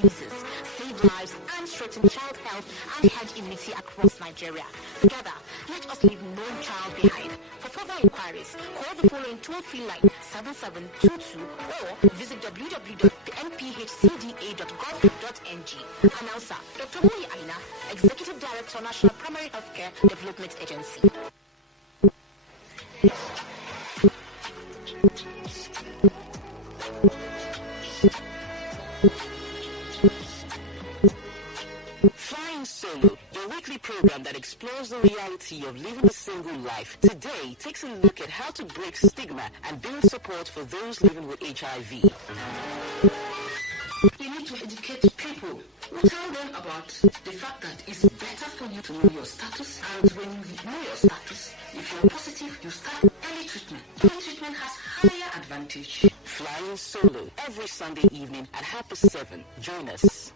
diseases, save lives, and strengthen child health and herd immunity across Nigeria. Together, let us leave no child behind. For further inquiries, call the following toll-free line 7722 or visit www.nphcda.gov.ng. Announcer Dr. Moniya, Executive Director, National Primary Healthcare Development Agency. Flying Solo, the weekly program that explores the reality of living a single life, today takes a look at how to break stigma and build support for those living with HIV. You need to educate people. Tell them about the fact that it's better for you to know your status, and when you know your status, if you're positive, you start early treatment. Early treatment has higher advantage. Flying Solo, every Sunday evening at 7:30. Join us.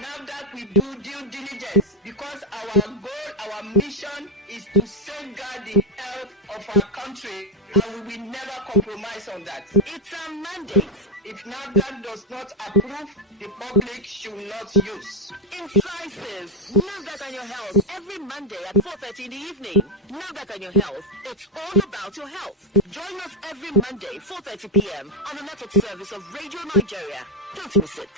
Now that we do due diligence, because our goal, our mission is to safeguard the health of our country, and we will never compromise on that. It's a mandate. If NAFDAC does not approve, the public should not use. Incisive. NAFDAC and your health every Monday at 4:30 in the evening. NAFDAC and your health. It's all about your health. Join us every Monday, 4:30 p.m. on the network service of Radio Nigeria. Don't miss it.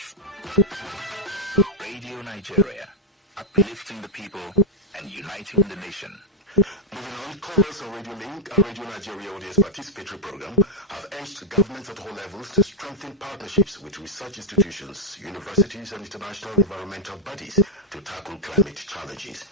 Radio Nigeria, uplifting the people and uniting the nation. Moving on, callers on Radio Link and Radio Nigeria Audience Participatory Program have urged governments at all levels to strengthen partnerships with research institutions, universities and international environmental bodies to tackle climate challenges.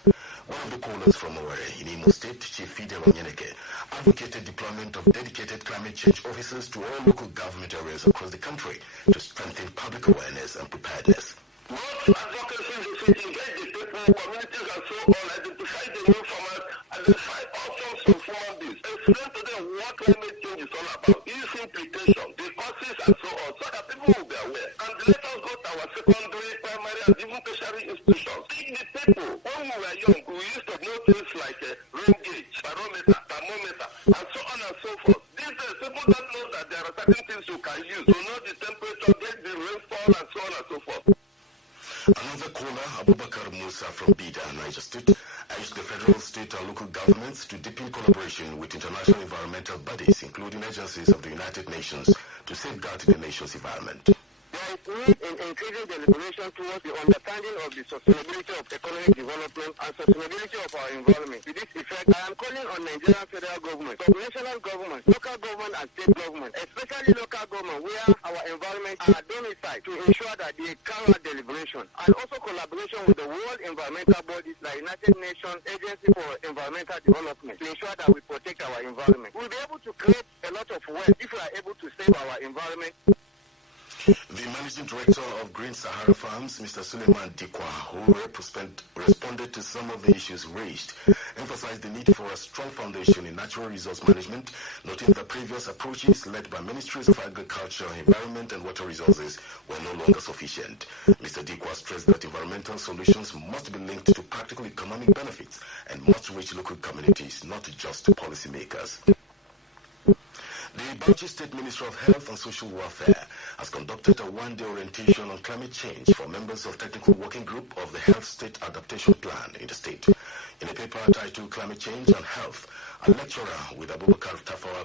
One of the callers from Owerri in Imo State, Chief Fidel Onyeneke, advocated deployment of dedicated climate change officers to all local government areas across the country to strengthen public awareness and preparedness. What advocacy is to engage the people, communities and so on, identify the new farmers, identify all forms of human beings, explain to them what climate change is all about, its implications, the causes and so on, so that people will be aware. And let us go to our secondary, primary and even tertiary institutions. Teach the people. When we were young, we used to know things like rain gauge, barometer, thermometer, and so on and so forth. These days, people don't know that there are certain things you can use to know the temperature, get the rainfall and so on and so forth. Another caller, Abubakar Musa from Bida, Niger State, urged the federal, state and local governments to deepen collaboration with international environmental bodies, including agencies of the United Nations, to safeguard the nation's environment. There is need in increasing deliberation towards the understanding of the sustainability of economic development and sustainability of our environment. To this effect, I am calling on Nigerian federal government, national government, local government and state government, especially local government where our environment are domiciled, to ensure that they carry out deliberation and also collaboration with the world environmental bodies like United Nations Agency for Environmental Development to ensure that we protect our environment. We'll be able to create a lot of wealth if we are able to save our environment. The Managing Director of Green Sahara Farms, Mr. Suleiman Dikwa, who responded to some of the issues raised, emphasized the need for a strong foundation in natural resource management, noting that previous approaches led by Ministries of Agriculture, Environment and Water Resources were no longer sufficient. Mr. Dikwa stressed that environmental solutions must be linked to practical economic benefits and must reach local communities, not just policymakers. The Bauchi State Ministry of Health and Social Welfare has conducted a one-day orientation on climate change for members of Technical Working Group of the Health State Adaptation Plan in the state. In a paper titled Climate Change and Health, a lecturer with Abubakar Tafawa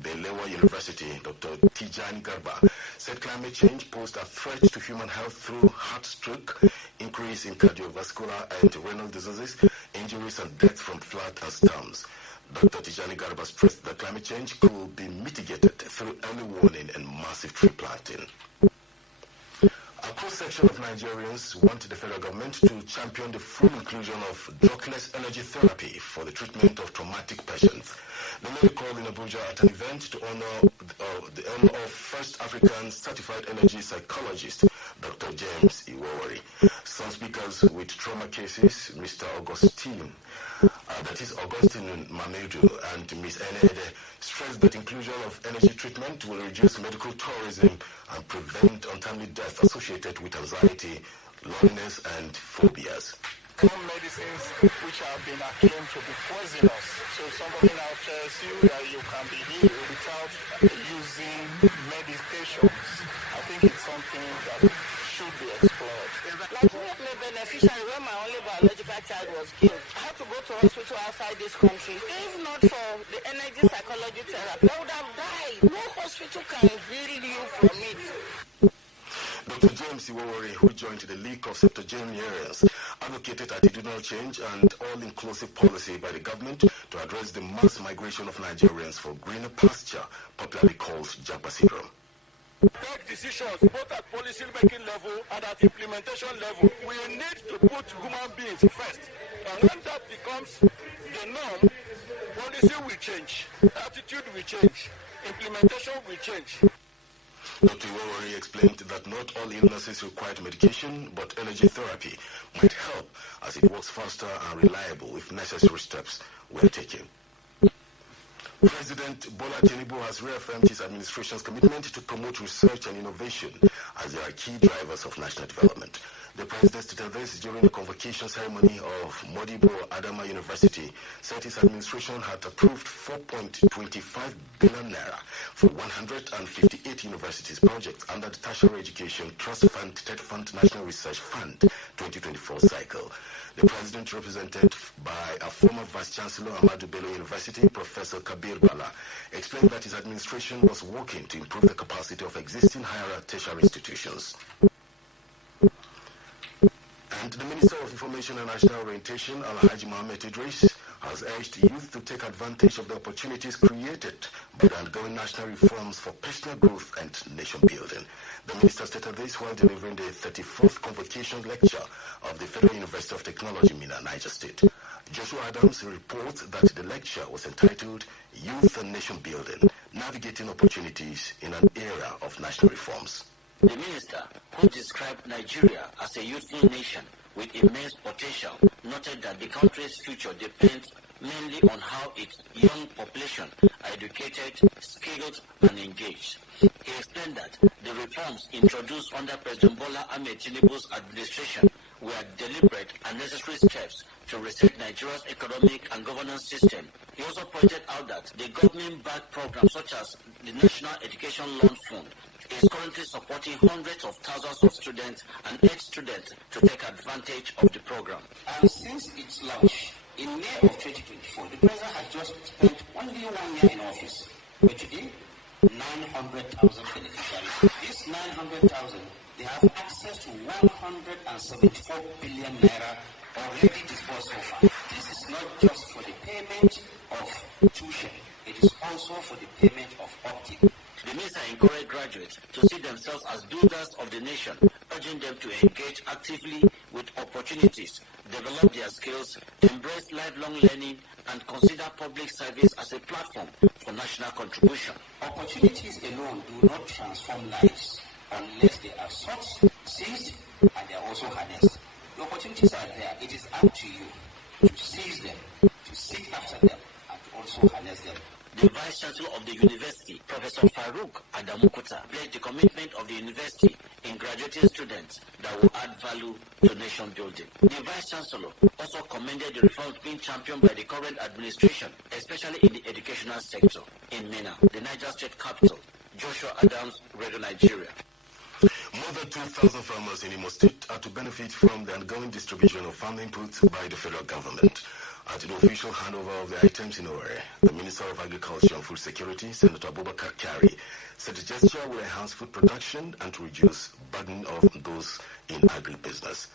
Balewa University, Dr. Tijani Garba, said climate change posed a threat to human health through heart stroke, increase in cardiovascular and renal diseases, injuries and death from flood and storms. Dr. Tijani Garba stressed that climate change could be mitigated through early warning and massive tree planting. A cross-section of Nigerians want the federal government to champion the full inclusion of drugless energy therapy for the treatment of traumatic patients. They made a call in Abuja at an event to honor the honor of first African certified energy psychologist, Dr. James Iwawari. Some speakers with trauma cases, Mr. Augustine Mamedu and Ms. Enede, stressed that inclusion of energy treatment will reduce medical tourism and prevent untimely death associated with anxiety, loneliness, and phobias. Some medicines which have been acclaimed to be poisonous. So somebody now tells you that you can be healed without using medications. I think it's something that should be explored. Like me, I'm a beneficiary when my only biological child was killed. I had to go to hospital outside this country. If not for the energy psychology therapy, I would have died. No hospital can heal you from it. Dr. James Iwawari, who joined the League of Septuagenarians, advocated attitudinal change and all-inclusive policy by the government to address the mass migration of Nigerians for greener pasture, popularly called Japa syndrome. Take decisions both at policy-making level and at implementation level. We need to put human beings first. And when that becomes the norm, policy will change, attitude will change, implementation will change. Dr. Iwawari explained that not all illnesses required medication, but energy therapy might help as it works faster and reliable if necessary steps were taken. President Bola Tinubu has reaffirmed his administration's commitment to promote research and innovation as they are key drivers of national development. The president stated this during the convocation ceremony of Modibo Adama University, said his administration had approved 4.25 billion naira for 158 universities projects under the Tertiary Education Trust Fund Third Fund National Research Fund 2024 cycle. The president, represented by a former Vice-Chancellor Ahmadu Bello University, Professor Kabir Bala, explained that his administration was working to improve the capacity of existing higher tertiary institutions. And the Minister of Information and National Orientation, Alhaji Mohammed Idris, has urged youth to take advantage of the opportunities created by the ongoing national reforms for personal growth and nation building. The minister stated this while delivering the 34th convocation lecture of the Federal University of Technology, Mina, Niger State. Joshua Adams reports that the lecture was entitled Youth and Nation Building, Navigating Opportunities in an Era of National Reforms. The minister, who described Nigeria as a youthful nation with immense potential, noted that the country's future depends mainly on how its young population are educated, skilled, and engaged. He explained that the reforms introduced under President Bola Ahmed Tinubu's administration were deliberate and necessary steps to reset Nigeria's economic and governance system. He also pointed out that the government-backed programs such as the National Education Loan Fund is currently supporting hundreds of thousands of students and ex-students to take advantage of the program. And since its launch in May of 2024, the president has just spent only 1 year in office. But today, 900,000 beneficiaries. This 900,000, they have access to 174 billion naira already disbursed so far. This is not just for the payment of tuition, it is also for the payment of upkeep. The minister encouraged graduates to see themselves as builders of the nation, urging them to engage actively with opportunities, develop their skills, embrace lifelong learning, and consider public service as a platform for national contribution. Opportunities alone do not transform lives unless they are sought, seized, and they are also harnessed. The opportunities are there. It is up to you to seize them, to seek after them, and to also harness them. The Vice-Chancellor of the University, Professor Farouk Adamukuta, pledged the commitment of the university in graduating students that will add value to nation building. The Vice-Chancellor also commended the reforms being championed by the current administration, especially in the educational sector. In Mina, the Niger State capital, Joshua Adams, Radio Nigeria. More than 2,000 farmers in Imo State are to benefit from the ongoing distribution of farm inputs by the federal government. At the official handover of the items in Owerri, the Minister of Agriculture and Food Security, Senator Abubakar Kyari, said the gesture will enhance food production and to reduce burden of those in agribusiness.